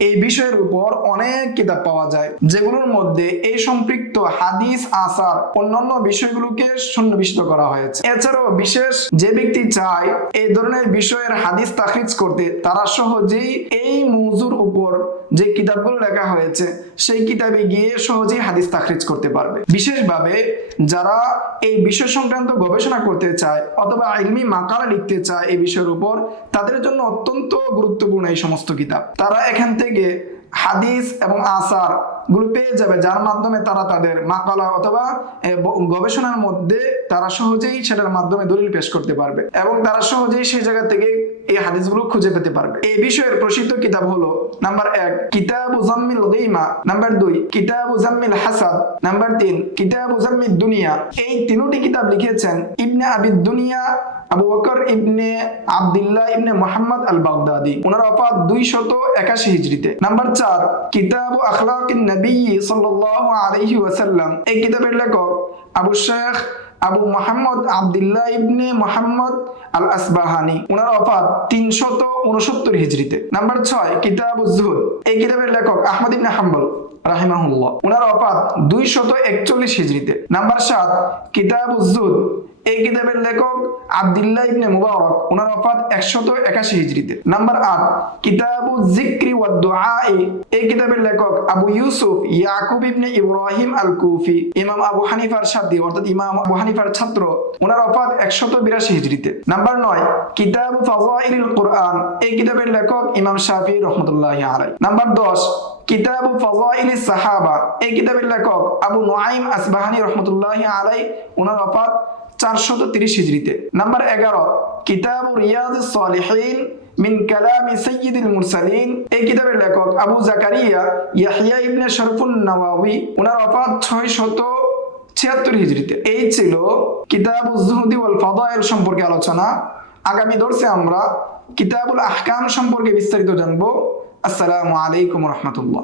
এই বিষয়ের উপর অনেক কিতাব পাওয়া যায়, যেগুলোর মধ্যে এই সম্পৃক্ত হাদিস, আসার অন্যান্য বিষয়গুলোকে সন্নিবিষ্ট করা হয়েছে। এছাড়াও বিশেষ যে ব্যক্তি চায় এই ধরনের বিষয়ের হাদিস তাখরিজ করতে সহজেই এই মৌজুর উপর যে কিতাবগুলো লেখা হয়েছে, সেই কিতাবে গিয়ে সহজেই হাদিস তাখরিজ করতে পারবে। বিশেষভাবে যারা এই বিষয় সংক্রান্ত গবেষণা করতে চায় অথবা আইলমি মাকালা লিখতে চায় এই বিষয়ের উপর, তাদের জন্য অত্যন্ত গুরুত্বপূর্ণ এই সমস্ত কিতাব। তারা এখান থেকে হাদিস এবং আসার গুলো পেয়ে যাবে, যার মাধ্যমে তারা তাদের মাকালা অথবা গবেষণার মধ্যে তারা সহজেই সেটার মাধ্যমে দলিল পেশ করতে পারবে এবং তারা সহজেই সেই জায়গা থেকে এই হাদিসগুলো খুঁজে পেতে পারবে। এই বিষয়ের প্রসিদ্ধ কিতাব হলো, নাম্বার এক, কিতাব উজাম্মিল গীমা, নাম্বার দুই, কিতাব উজাম্মিল হাসাদ, নাম্বার তিন, কিতাব উজাম্মিল দুনিয়া। এই তিনটি কিতাব লিখেছেন ইবনে আবিদ দুনিয়া আবু বকর ইবনে আব্দুল্লাহ ইবনে মোহাম্মদ আল বাগদাদি ওনার অফাত দুই শত একাশি হিজড়িতে। নাম্বার চার, কিতাব আখলাকিন নবী সাল্লাল্লাহু আলাইহি ওয়াসাল্লাম। এই কিতাবের লেখক আবু শেখ আবু মোহাম্মদ আব্দুল্লাহ ইবনে মোহাম্মদ আল আসবাহানি ওনার অফাত তিনশত উনসত্তর হিজড়িতে। নাম্বার ছয়, কিতাব জুহুদ এই কিতাবের লেখক আহমদ ইবনে হাম্বল, রাহিমাহুল্লাহ। ওনার অফাত দুই শত একচল্লিশ হিজড়িতে। নাম্বার সাত, কিতাব উজ্জুদ এই কিতাবের লেখক আব্দুল্লাহ ইবনে মুবারক। ওনার অফাত একশত একাশি হিজড়িতে। নাম্বার আট, কিতাবু জিক্রি ওয়া এই কিতাবের লেখক আবু ইউসুফ ইয়াকুব ইবনে ইব্রাহিম আল কুফি ইমাম আবু হানিফার সাথী অর্থাৎ ইমাম আবু হানিফার ছাত্র। ওনার অফাত একশত বিরাশি হিজড়িতে। নাম্বার নয়, কিতাবু ফাজাইলুল কোরআন। এই কিতাবের লেখক ইমাম শাফি রহমতুল্লাহ আলাই নাম্বার দশ, কিতাবু ফাজাইল সাহাবা। এই কিতাবের লেখক আবু নোয়াইম আসবাহানি রহমতুল্লাহ আলাই ওনার অফাত চারশত তিরিশ হিজড়িতে। নাম্বার এগারো, কিতাব রিয়াজ মিন কালামি সৈয়দুল মুরসালিন। এই কিতাবের লেখক আবু জাকারিয়া ইয়াহিয়া ইবনে নওয়াবি ওনার অফাত ছয় শত ছিয়াত্তর হিজড়িতে। এই ছিল কিতাব জুহুদি ওয়াল ফাদাইল সম্পর্কে আলোচনা। আগামী দর্শে আমরা কিতাবুল আহকাম সম্পর্কে বিস্তারিত জানব। আসসালামু আলাইকুম রহমতুল্লাহ।